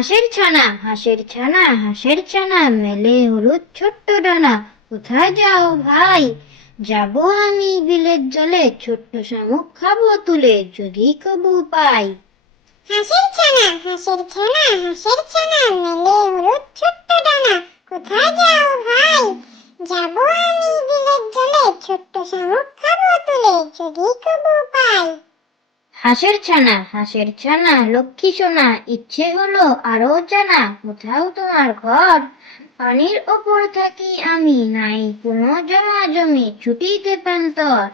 হাঁসের ছানা হাঁসের ছানা মেলে হলুদ ছোট্ট ডানা, কোথায় যাও ভাই? যাবো আমি বিলের জলে, ছোট্ট শামুক খাবো তুলে, যদি কবু পাই। হাঁসের ছানা হাঁসের ছানা হাঁসের ছানা মেলে হলুদ ছোট্ট ডানা, কোথায় যাও ভাই? যাবো আমি বিলের জলে, ছোট্ট শামুক খাবো তুলে, যদি কবু পাই। হাঁসের ছানা লক্ষ্মী সোনা, ইচ্ছে হলো আরো জানা, কোথাও তোমার ঘর? পানির ওপর থাকি আমি, নাই কোনো জমা জমি, ছুটিতে প্রান্তর।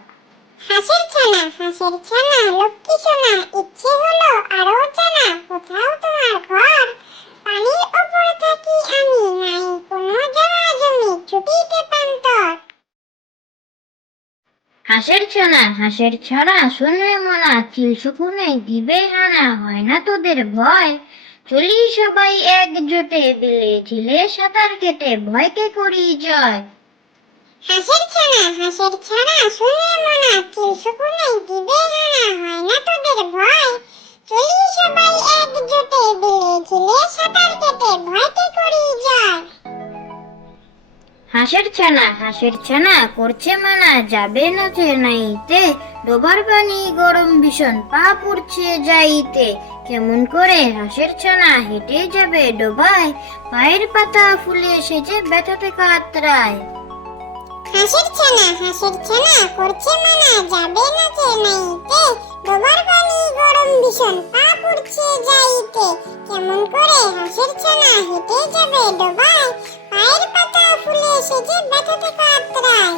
হাঁসের ছানা লক্ষ্মী সোনা, ইচ্ছে হলো আরো জানা, কোথাও তোমার ঘর? পানির ওপর থাকি আমি, নাই কোনো জমা জমি, ছুটিতে প্রান্তর। হাঁসের ছানা শুনবে মনা, চিল শকুনে দিবে হানা, হয় না তোদের ভয়? চলি সবাই একজোটে, বিলে ঝিলে সাঁতার কেটে, ভয়কে করি জয়। হাঁসের ছানা শুনলে মনা, চিল শকুনে দিবে হানা, হয় না তোদের ভয়? চলি সবাই একজোটে, বিলে ঝিলে সাঁতার কেটে, ভয়কে করি জয়। হাঁসের ছানা করছে মানা, যাবে না নাইতে, ডোবার পানি গরম ভীষণ, পা পুড়ছে যাইতে। কেমন করে হাঁসের ছানা হেঁটে যাবে ডোবায়, পায়ের পাতা ফুলে সেজে ব্যথাতে কাতরায়। হাঁসের ছানা করছে মানা, যাবে না নাইতে, ডোবার পানি গরম ভীষণ, পা পুড়ছে যাইতে। কেমন করে হাঁসের ছানা হেঁটে যাবে ডোবায়, পায়ের পাতা ফুলে সেজে ব্যথাতে কাতরায়।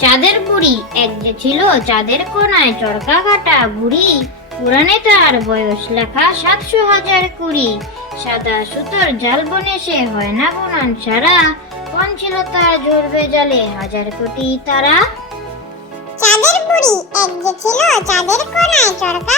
চাঁদের বুড়ি এক যে ছিল, চাঁদের কোনায় চরকা কাটা বুড়ি, পুরাণে তার বয়স লেখা 700,000 সাদা সুতোর জাল বনে সে হয় না বুনন সারা, কোন ছিল তার জ্বলবে জালে 1,000 কোটি তারা। চাঁদের বুড়ি এক যে ছিল, চাঁদের কোনায় চরকা